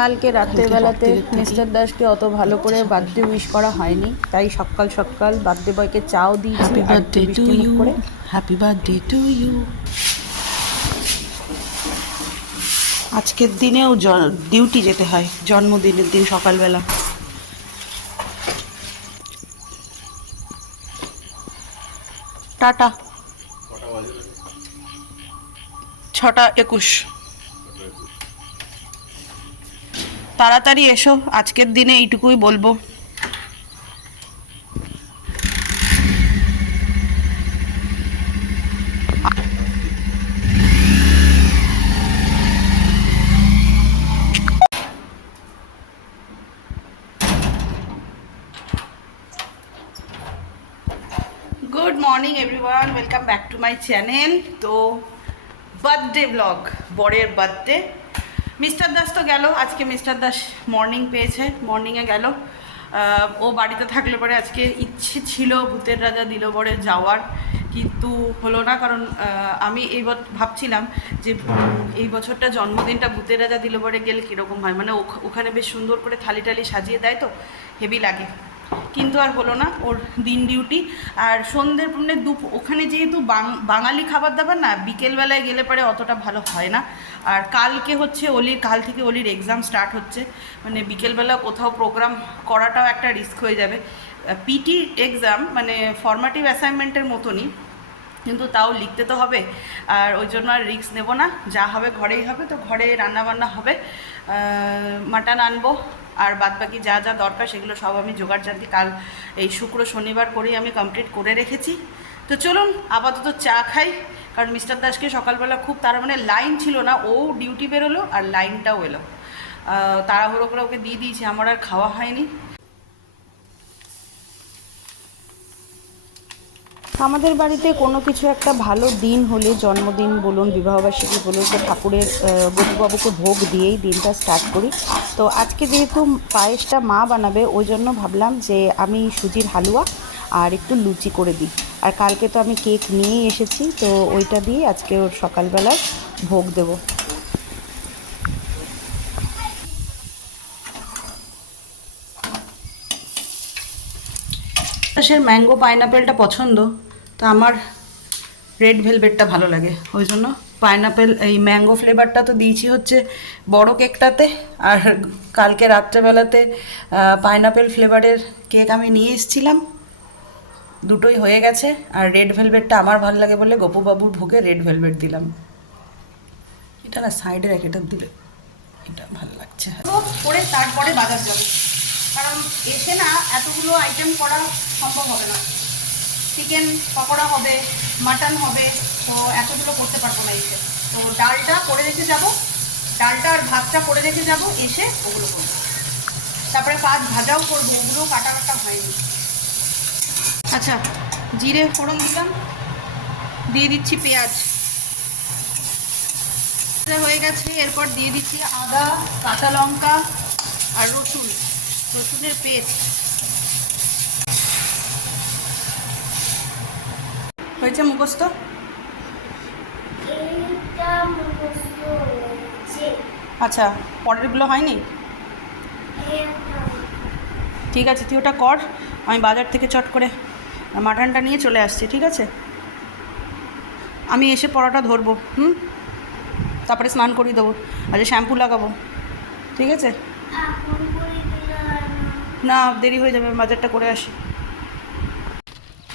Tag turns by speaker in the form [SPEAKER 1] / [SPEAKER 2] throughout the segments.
[SPEAKER 1] কালকে রাতের বেলাতে মিস্টার দাসকে অত ভালো করে বার্থডে উইশ করা হয়নি তাই সকাল সকাল বার্থডে বয়কে চাও দিয়েছি
[SPEAKER 2] happy birthday to you happy birthday to you আজকের দিনেও ডিউটি যেতে হয় জন্মদিনের দিন সকালবেলা। টাটা। ছটা একুশ। তাড়াতাড়ি এসো, আজকের দিনে এইটুকুই বলব। Good morning everyone welcome back to my channel তো বার্থডে ব্লগ বরের বার্থডে মিস্টার দাস তো গেল, আজকে মিস্টার দাস মর্নিং পেয়েছে মর্নিংয়ে গেল। ও বাড়িতে থাকলে পরে আজকে ইচ্ছে ছিল ভূতের রাজা দিল বরে যাওয়ার, কিন্তু হলো না, কারণ আমি এই ভাবছিলাম যে, এই বছরটা জন্মদিনটা ভূতের রাজা দিল বরে গেলে কীরকম হয়? মানে ওখ- ওখানে বেশ সুন্দর করে থালি টালি সাজিয়ে দেয় তো, হেভি লাগে। কিন্তু আর হলো না ওর দিন ডিউটি। আর সন্ধ্যের মানে দুপ ওখানে যেহেতু বাঙালি খাবার দাবার না, বিকেলবেলায় গেলে পরে অতটা ভালো হয় না। আর কালকে হচ্ছে অলির কাল থেকে অলির এক্সাম স্টার্ট হচ্ছে। মানে বিকেলবেলা কোথাও প্রোগ্রাম করাটাও একটা রিস্ক হয়ে যাবে। পিটি এক্সাম মানে ফর্মাটিভ অ্যাসাইনমেন্টের মতনই। কিন্তু তাও লিখতে তো হবে। আর ওই জন্য আর রিস্ক নেব না। যা হবে ঘরেই হবে তো ঘরে রান্না বান্না হবে মাটন আনব আর বাদ বাকি যা যা দরকার সেগুলো সব আমি জোগাড় জানতি কাল এই শুক্র শনিবার করেই আমি কমপ্লিট করে রেখেছি। তো চলুন আপাতত চা খাই, কারণ মিস্টার দাসকে সকালবেলা খুব তার মানে লাইন ছিল না, ও ডিউটি বেরোলো আর লাইনটাও এলো। তাড়াহুড়ো করে ওকে দিয়ে দিয়েছি, আমার আর খাওয়া হয়নি।
[SPEAKER 1] আমাদের বাড়িতে কোনো কিছু একটা ভালো দিন হলে, জন্মদিন বলুন, বিবাহবার্ষিকী বলুন, তো ঠাকুরের গপুবাবুকে ভোগ দিয়েই দিনটা স্টার্ট করি। তো আজকে যেহেতু পায়েসটা মা বানাবে, ওই জন্য ভাবলাম যে আমি সুজির হালুয়া আর একটু লুচি করে দিই। আর কালকে তো আমি কেক নিয়েই এসেছি, তো ওইটা দিয়ে আজকে ওর সকালবেলায় ভোগ দেবো।
[SPEAKER 2] ম্যাঙ্গো পাইনাপেলটা পছন্দ। তো আমার রেড ভেলভেটটা ভালো লাগে। ওই জন্য পাইনাপেল এই ম্যাঙ্গো ফ্লেভারটা তো দিয়েছি হচ্ছে বড় কেকটাতে আর কালকে রাত্রেবেলাতে পাইনাপেল ফ্লেভারের কেক আমি নিয়ে এসেছিলাম। দুটোই হয়ে গেছে আর রেড ভেলভেটটা আমার ভালো লাগে বলে গোপুবাবুর ভোগে রেড ভেলভেট দিলাম। এটা না সাইডে রেখে এটা দিলে এটা ভালো লাগছে। করে তারপরে বাজার যাবে। কারণ এসে না এতগুলো আইটেম করা সম্ভব হবে না। চিকেন পকোড়া হবে মাটন হবে, তো এতগুলো করতে পারব না এসে। তো ডালটা করে রেখে যাব, ডালটা আর ভাতটা করে রেখে যাব, এসে ওগুলো করব। তারপরে পাঁচ ভাজাও করব ওগুলো কাটা কাটা হয়নি। আচ্ছা জিরে ফোড়ন দিলাম, দিয়ে দিচ্ছি পেঁয়াজ। হয়ে গেছে, এরপর দিয়ে দিচ্ছি আদা, কাঁচা লঙ্কা আর রসুন, রসুনের পেস্ট। হয়েছে মুখস্থ? আচ্ছা পরেরগুলো হয়নি? ঠিক আছে তুই ওটা কর আমি বাজার থেকে চট করে মাটনটা নিয়ে চলে আসছি ঠিক আছে? আমি এসে পড়াটা ধরবো হুম? তারপরে স্নান করিয়ে দেবো আজ শ্যাম্পু লাগাবো ঠিক আছে?
[SPEAKER 3] হয়। না
[SPEAKER 2] দেরি হয়ে যাবে বাজারটা করে আসি।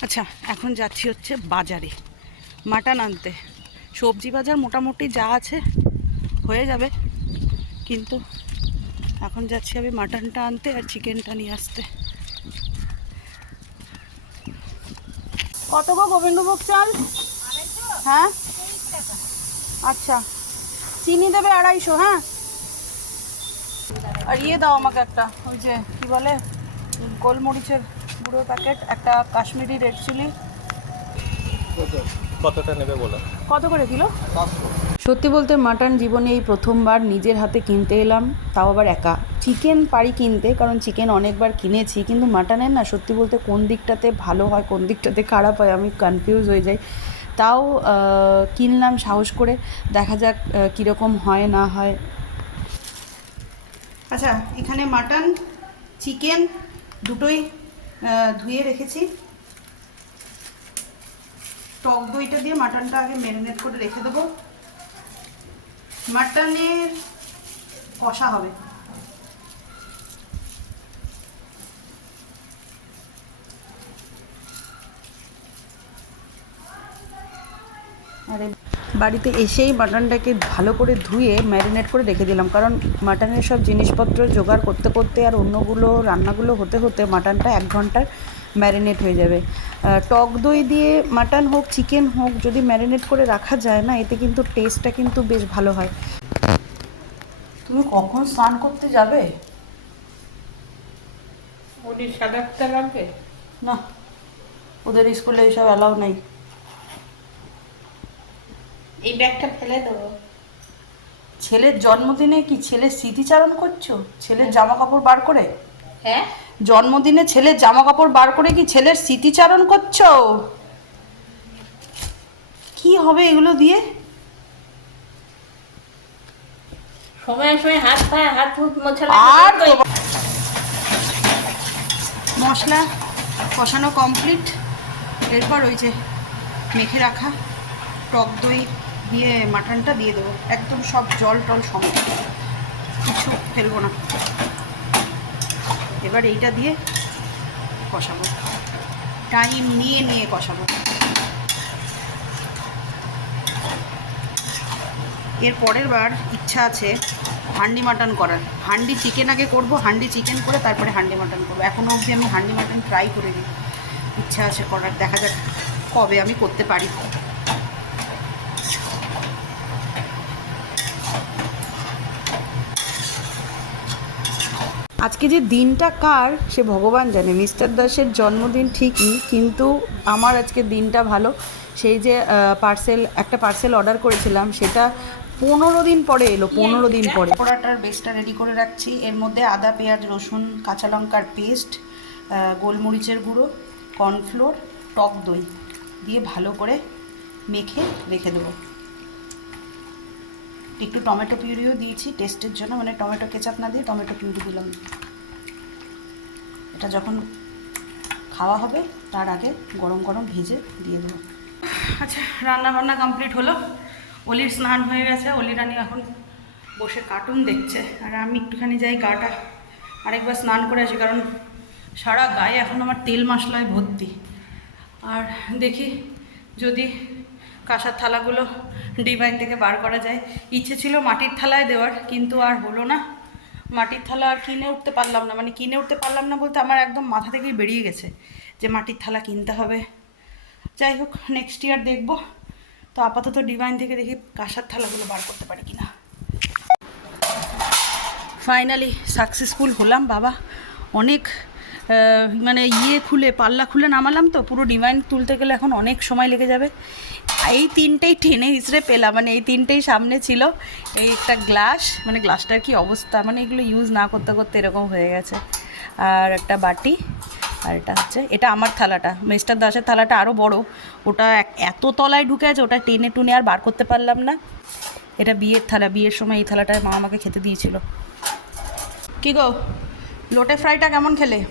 [SPEAKER 2] আচ্ছা এখন যাচ্ছি হচ্ছে বাজারে। মাটন আনতে। সবজি বাজার মোটামুটি যা আছে হয়ে যাবে। কিন্তু এখন যাচ্ছি আমি মাটনটা আনতে আর চিকেনটা নিয়ে আসতে। কত গো গোবিন্দভোগ চাল? হ্যাঁ? আচ্ছা। চিনি দেবে আড়াইশো হ্যাঁ? আর ইয়ে দাও আমাকে একটা, ওই যে, কি বলে, গোলমরিচের গুঁড়ো প্যাকেট একটা কাশ্মীরি রেড চিলি
[SPEAKER 4] কতটা নেবে বলো?
[SPEAKER 2] কত করে কিলো?
[SPEAKER 1] সত্যি বলতে মাটন জীবনে এই প্রথমবার নিজের হাতে কিনতে এলাম তাও আবার একা। চিকেন পারি কিনতে কারণ চিকেন অনেকবার কিনেছি কিন্তু মাটনের না সত্যি বলতে কোন দিকটাতে ভালো হয় কোন দিকটাতে খারাপ হয় আমি কনফিউজ হয়ে যাই। তাও কিনলাম সাহস করে দেখা যাক কীরকম হয় না হয়।
[SPEAKER 2] আচ্ছা এখানে মাটন চিকেন দুটোই ধুয়ে রেখেছি। টক দইটা দিয়ে মাটনটা আগে ম্যারিনেট করে রেখে দেবো। মাটনের কষা হবে।
[SPEAKER 1] আরে বাড়িতে এসেই মাটনটাকে ভালো করে ধুয়ে ম্যারিনেট করে রেখে দিলাম। কারণ মাটনের সব জিনিসপত্র জোগাড় করতে করতে আর অন্যগুলো রান্নাগুলো হতে হতে মাটনটা এক ঘণ্টার ম্যারিনেট হয়ে যাবে। টক দই দিয়ে মাটন হোক চিকেন হোক যদি ম্যারিনেট করে রাখা যায় না এতে কিন্তু টেস্টটা কিন্তু বেশ ভালো হয়। তুমি কখন স্নান করতে যাবে?
[SPEAKER 4] ওটি সাদা লাগবে।
[SPEAKER 1] না ওদের স্কুলে এসব অ্যালাউ নেই।
[SPEAKER 4] এই ব্যাগটা ফেলে দেবো।
[SPEAKER 1] ছেলের জন্মদিনে কি ছেলের স্মৃতিচারণ করছ? ছেলের জামা কাপড় বার করে?
[SPEAKER 4] হ্যাঁ?
[SPEAKER 1] জন্মদিনে ছেলের জামা কাপড় বার করে কি ছেলের স্মৃতিচারণ করছ? কি হবে এগুলো দিয়ে?
[SPEAKER 4] সময় সময় হাত পা হাত মুখ মোছা
[SPEAKER 1] আর
[SPEAKER 2] মশলা কষানো কমপ্লিট এরপর ওই যে মেখে রাখা টক দই। দিয়ে মাটনটা দিয়ে দেবো। একদম সব জল টল সমেত কিছু ফেলব না। এবার এইটা দিয়ে কষাবো। টাইম নিয়ে নিয়ে কষাবো। এর পরের বার ইচ্ছা আছে হান্ডি মাটন করার। হান্ডি চিকেন আগে করব, হান্ডি চিকেন করে তারপরে হান্ডি মাটন করব। এখনও অবধি আমি হান্ডি মাটন ট্রাই করে দিই। ইচ্ছা আছে করার। দেখা যাক কবে আমি করতে পারি।
[SPEAKER 1] আজকে যে দিনটা কার, সে ভগবান জানে। মিস্টার দাসের জন্মদিন ঠিকই, কিন্তু আমার আজকে দিনটা ভালো। সেই যে পার্সেল একটা পার্সেল অর্ডার করেছিলাম, সেটা পনেরো দিন পরে এলো, পনেরো দিন পরে।
[SPEAKER 2] পকোড়াটার বেসটা রেডি করে রাখছি। এর মধ্যে আদা, পেঁয়াজ, রসুন, কাঁচা লঙ্কার পেস্ট গোলমরিচের গুঁড়ো কর্নফ্লোর টক দই দিয়ে ভালো করে মেখে রেখে দেবো। একটু টমেটো পিউরিও দিয়েছি টেস্টের জন্য। মানে টমেটো কেচাপ না দিয়ে টমেটো পিউরি দিলাম। এটা যখন খাওয়া হবে, তার আগে গরম গরম ভেজে দিয়ে দেবো। আচ্ছা রান্না বান্না কমপ্লিট হলো। অলির স্নান হয়ে গেছে। অলি রানী এখন বসে কার্টুন দেখছে। আর আমি একটুখানি যাই গাটা আরেকবার স্নান করে আসি, কারণ সারা গায়ে এখন আমার তেল মশলায় ভর্তি। আর দেখি যদি কাঁসার থালাগুলো ডিভাইন থেকে বার করা যায়। ইচ্ছে ছিল মাটির থালায় দেওয়ার, কিন্তু আর হলো না। মাটির থালা আর কিনে উঠতে পারলাম না মানে কিনে উঠতে পারলাম না বলতে আমার একদম মাথা থেকেই বেরিয়ে গেছে যে মাটির থালা কিনতে হবে। যাই হোক নেক্সট ইয়ার দেখব। তো আপাতত ডিভাইন থেকে দেখি কাঁসার থালাগুলো বার করতে পারি কিনা। ফাইনালি সাকসেসফুল হলাম, বাবা। অনেক মানে ইয়ে খুলে, পাল্লা খুলে নামালাম তো, পুরো ডিভাইন তুলতে গেলে এখন অনেক সময় লেগে যাবে। এই তিনটেই টেনে হিসড়ে পেলাম। মানে এই তিনটেই সামনে ছিল। এই একটা গ্লাস। মানে গ্লাসটার কি অবস্থা? মানে এগুলো ইউজ না করতে করতে এরকম হয়ে গেছে। আর একটা বাটি। আর এটা হচ্ছে এটা আমার থালাটা। মিস্টার দাসের থালাটা আরও বড়। ওটা এত তলায় ঢুকে আছে ওটা টেনে টুনে আর বার করতে পারলাম না। এটা বিয়ের থালা। বিয়ের সময় এই থালাটা মা আমাকে খেতে দিয়েছিল। কি গো? লোটে ফ্রাইটা কেমন খেলে?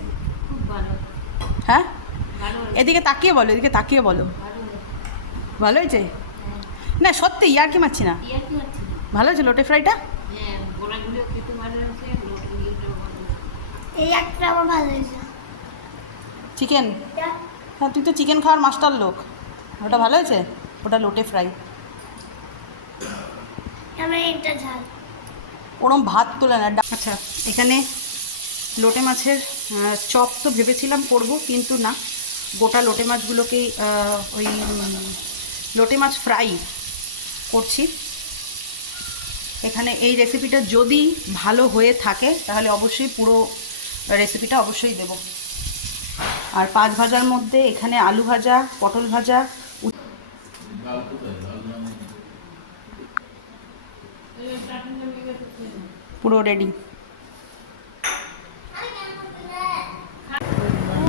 [SPEAKER 2] হ্যাঁ? এদিকে তাকিয়ে বলো এদিকে তাকিয়ে বলো।
[SPEAKER 4] ভালো
[SPEAKER 2] হয়েছে? না সত্যি আর কি মারছি না?
[SPEAKER 4] ইয়ার
[SPEAKER 2] ভালো হয়েছে লোটে ফ্রাইটা?
[SPEAKER 4] হ্যাঁ গোড়াগুলো খেতে ভালো লাগছে লোটগুলো ভালো
[SPEAKER 3] এই একটা আমার ভালো হয়েছে।
[SPEAKER 2] চিকেন হ্যাঁ তুই তো চিকেন খাওয়ার মাস্টার লোক। ওটা ভালো হয়েছে? ওটা লোটে ফ্রাই। ওরম ভাত তোলে না আচ্ছা এখানে লোটে মাছের চপ তো ভেবেছিলাম করব কিন্তু না। গোটা লোটে মাছগুলোকেই ওই লোটে মাছ ফ্রাই করছি। এখানে এই রেসিপিটা যদি ভালো হয়ে থাকে, তাহলে অবশ্যই পুরো রেসিপিটা অবশ্যই দেব। আর পাঁচ ভাজার মধ্যে এখানে আলু ভাজা, পটল ভাজা পুরো রেডি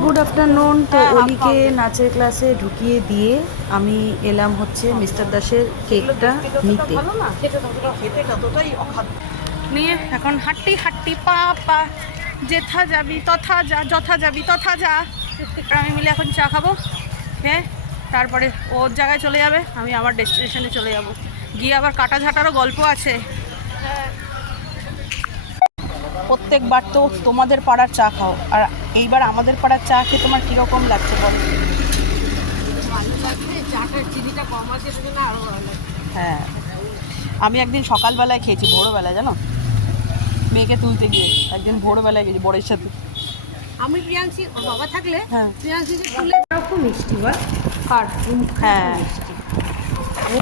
[SPEAKER 1] গুড আফটারনুন। তো অলিকে নাচের ক্লাসে ঢুকিয়ে দিয়ে আমি এলাম হচ্ছে মিস্টার দাসের কেকটা নিতে।
[SPEAKER 2] নিয়ে এখন হাঁট্টি হাঁট্টি পা পা যেথা যাবি তথা যা যথা যাবি তথা যা। আমি মিলে এখন চা খাব হ্যাঁ তারপরে ওর জায়গায় চলে যাবে আমি আমার ডেস্টিনেশনে চলে যাব। গিয়ে আবার কাটা ঝাঁটারও গল্প আছে। প্রত্যেকবার তো তোমাদের পাড়ার চা খাও। আর এইবার আমাদের পাড়ার চা খেয়ে তোমার কীরকম লাগছে বলো? হ্যাঁ। আমি একদিন সকালবেলায় খেয়েছি ভোরবেলায় জানো? মেয়েকে তুলতে গিয়ে একদিন ভোরবেলায় গেছি বরের সাথে।
[SPEAKER 4] আমি প্রিয়াংশি বাবা থাকলে
[SPEAKER 2] হ্যাঁ।
[SPEAKER 4] প্রিয়াংশিকে তুলে খুব মিষ্টি বল।
[SPEAKER 2] কার হ্যাঁ।
[SPEAKER 4] ও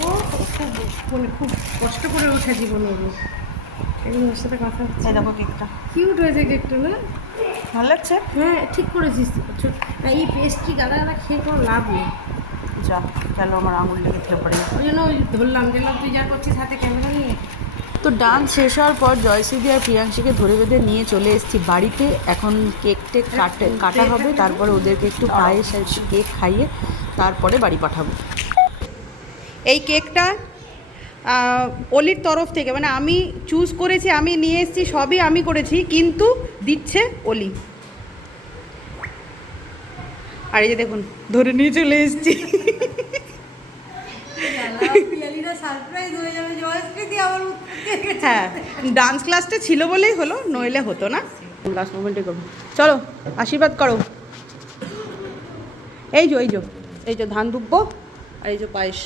[SPEAKER 4] খুব মানে খুব কষ্ট করে ওঠে জীবনে ওগুলো ওর সাথে কথা হচ্ছে।
[SPEAKER 2] এই দেখো কেকটা।
[SPEAKER 4] কিউট হয়েছে কেকটা না?
[SPEAKER 2] ভালো লাগছে?
[SPEAKER 4] হ্যাঁ ঠিক করেছিস। এই পেস্ট্রি গাদা গাদা খেয়ে কোনো লাভ নেই।
[SPEAKER 2] যা গেল আমার আঙুল লেগে
[SPEAKER 4] ওই জন্য ওই ধরলাম তুই যা করছিস হাতে ক্যামেরা নিয়ে।
[SPEAKER 1] তো ডান্স শেষ হওয়ার পর জয়শ্রীদি আর প্রিয়াংশীকে ধরে বেঁধে নিয়ে চলে এসেছি বাড়িতে। এখন কেক টেক কাটে কাটা হবে তারপরে ওদেরকে একটু পায়েস কেক খাইয়ে তারপরে বাড়ি পাঠাবো।
[SPEAKER 2] এই কেকটা অলির তরফ থেকে মানে আমি চুজ করেছি, আমি নিয়ে এসেছি, সবই আমি করেছি, কিন্তু দিচ্ছে অলি। আর এই যে দেখুন, ধরে নিয়ে চলে এসেছি। হ্যাঁ ডান্স ক্লাসটা ছিল বলেই হলো, নইলে হতো না। লাস্ট মোমেন্টে করব। চলো, আশীর্বাদ করো। এই যো এই যো, এই যে ধান দুব্বো আর এই যে পায়েস।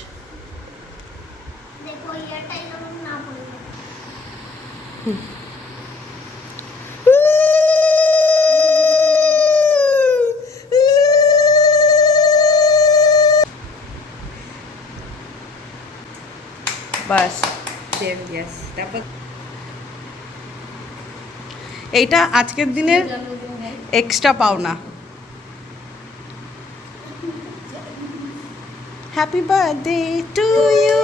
[SPEAKER 2] বাস
[SPEAKER 4] তারপর
[SPEAKER 2] এইটা আজকের দিনের এক্সট্রা পাওনা। Happy birthday to you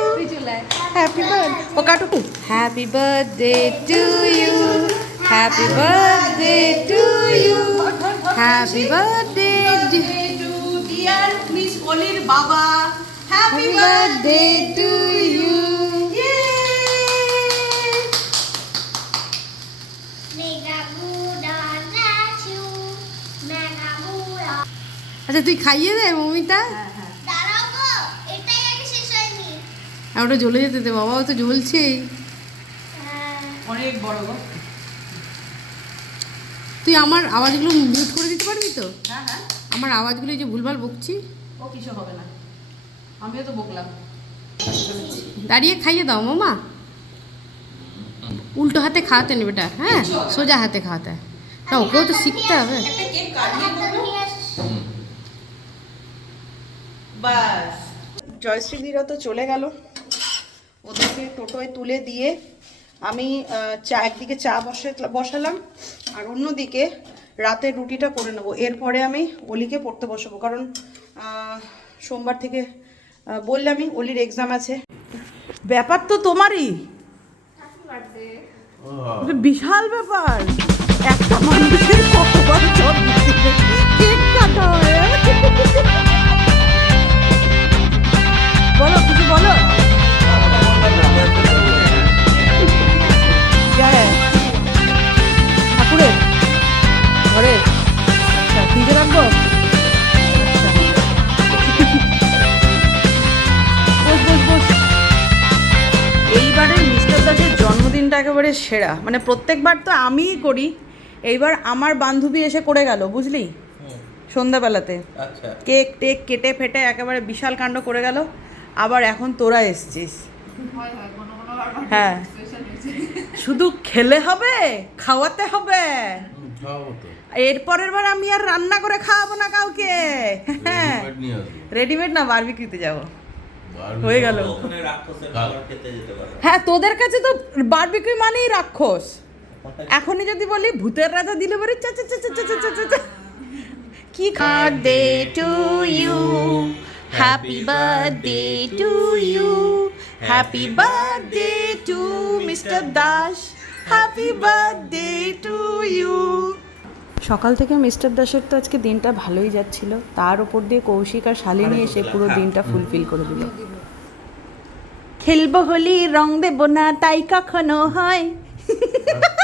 [SPEAKER 2] happy birthday O কাটুকু happy birthday to you happy birthday to you happy birthday to dear miss অলির বাবা হ্যাপি বার্থডে টু ইউ
[SPEAKER 4] আচ্ছা তুই খাইয়ে দে মমিতা।
[SPEAKER 3] দাঁড়াও গো এটাই আগে শেষ হয়নি।
[SPEAKER 4] আর ওটা জ্বলে যেতে দে বাবা ও তো জ্বলছেই
[SPEAKER 3] হ্যাঁ।
[SPEAKER 2] অনেক বড় গো।
[SPEAKER 4] তুই আমার আওয়াজগুলো মিউট করে দিতে পারবি তো?
[SPEAKER 2] হ্যাঁ হ্যাঁ।
[SPEAKER 4] আমার আওয়াজগুলো এই যে ভুলভাল বকছি।
[SPEAKER 2] ও কিছু হবে না। আমিও তো বকলাম।
[SPEAKER 4] দাঁড়িয়ে খাইয়ে দাও মামা। উল্টো হাতে খাওয়াতে নেবে বেটা হ্যাঁ? সোজা হাতে খাওয়াতে। হয়। না ওকেও তো শিখতে হবে।
[SPEAKER 2] বাস। জয়শ্রীদিরা তো চলে গেল। ওদেরকে টোটোয় তুলে দিয়ে আমি চা একদিকে চা বসে বসালাম আর অন্যদিকে রাতে রুটিটা করে নেব। এরপরে আমি অলিকে পড়তে বসাবো কারণ সোমবার থেকে বললামই অলির এক্সাম আছে। ব্যাপার তো তোমারই। বিশাল ব্যাপার। একটা মানুষের কতবার কেক কাটা হয়। বলো কিছু বলো? হ্যাঁ ঠাকুরের ঘরে? আচ্ছা রাখব? আচ্ছা। এইবারের মিস্টার দাসের জন্মদিনটা একেবারে সেরা। মানে প্রত্যেকবার তো আমিই করি। এইবার আমার বান্ধবী এসে করে গেল বুঝলি? সন্ধ্যাবেলাতে।
[SPEAKER 5] আচ্ছা।
[SPEAKER 2] কেক টেক কেটে ফেটে একেবারে বিশাল কাণ্ড করে গেল। আবার এখন তোরা এসছিস। হ্যাঁ। শুধু খেলে হবে খাওয়াতে হবে। এরপরের বার আমি আর রান্না করে খাওয়াবো না কাউকে। হ্যাঁ
[SPEAKER 5] রেডিমেড
[SPEAKER 2] না বারবিকিউতে যাব। হয়ে গেল। হ্যাঁ তোদের কাছে তো বারবিকিউ মানেই রাক্ষস। এখনই যদি বলি ভূতের রাজা দিলে বলি চা চা চা চা চা চা কি খাদ্য to you happy birthday to you happy birthday to mister Das happy birthday to you
[SPEAKER 1] সকাল থেকে মিস্টার দাসের তো আজকে দিনটা ভালোই যাচ্ছিল। তার ওপর দিয়ে কৌশিক আর শালিনী এসে পুরো দিনটা ফুলফিল করে দিল।
[SPEAKER 2] খেলব হোলি রং দেব না তাই কখনো হয়।
[SPEAKER 6] আর